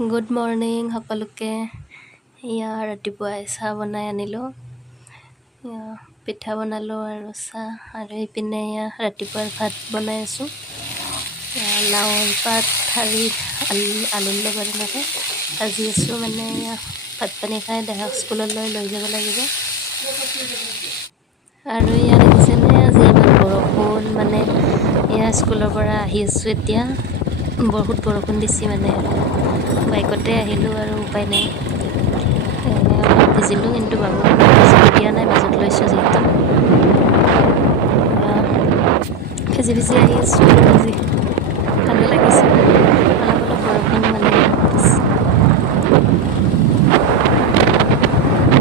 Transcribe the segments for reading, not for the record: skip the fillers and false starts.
Good morning সকলোকে। এয়া ৰাতিপুৱাই চাহ বনাই আনিলোঁ, পিঠা বনালোঁ আৰু চাহ, আৰু এইপিনে এয়া ৰাতিপুৱাৰ ভাত বনাই আছোঁ। লাওৰ পাত ঠাৰি আলুৰ লগত এনেকৈ ভাজি আছোঁ, মানে এয়া ভাত পানী খাই দেহাক স্কুললৈ লৈ যাব লাগিব। আৰু এয়া দেখিছেনে, আজি ইমান বৰষুণ, মানে এয়া স্কুলৰ পৰা আহি আছোঁ এতিয়া, বহুত বৰষুণ দিছে, মানে বাইকতে আহিলোঁ আৰু উপায় নাই। অলপ ভিজিলোঁ, কিন্তু বাবুক ভিজিব দিয়া নাই, বাজত লৈছোঁ যিহেতু। ভিজি ভিজি আহি আছোঁ আৰু আজি ভালো লাগিছে, অলপ অলপ বৰষুণ মানে দিছে।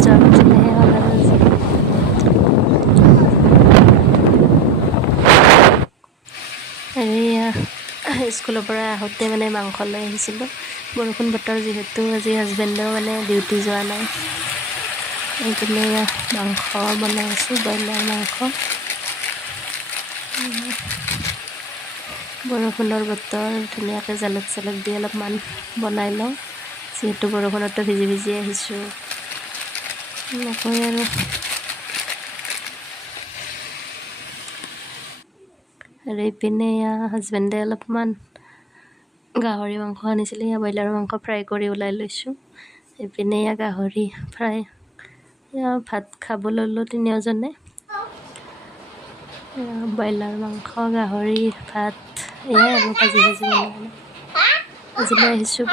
জ্বৰ উঠিলেহে হ'ল আৰু আজি। আৰু এয়া স্কুলৰ পৰা আহোঁতে মানে মাংস লৈ আহিছিলোঁ। বৰষুণ বতৰ যিহেতু, আজি হাজবেণ্ডেও মানে ডিউটি যোৱা নাই। এইপিনে এয়া মাংস বনাই আছোঁ, ব্ৰইলাৰ মাংস। বৰষুণৰ বতৰ, ধুনীয়াকৈ জালুক চালুক দি অলপমান বনাই লওঁ, যিহেতু বৰষুণতো ভিজি ভিজি আহিছোঁ। এনেকৈ আৰু এইপিনে এয়া হাজবেণ্ডে অলপমান গাহৰি মাংস আনিছিলে, এয়া ব্ৰইলাৰ মাংস ফ্ৰাই কৰি ওলাই লৈছোঁ। এইপিনে এয়া গাহৰি ফ্ৰাই, এয়া ভাত খাব ল'লোঁ তিনিওজনে। ব্ৰইলাৰ মাংস, গাহৰি, ভাত, এয়াই আৰু ভাজি ভাজি বনাই বনাই আজি লৈ আহিছোঁ।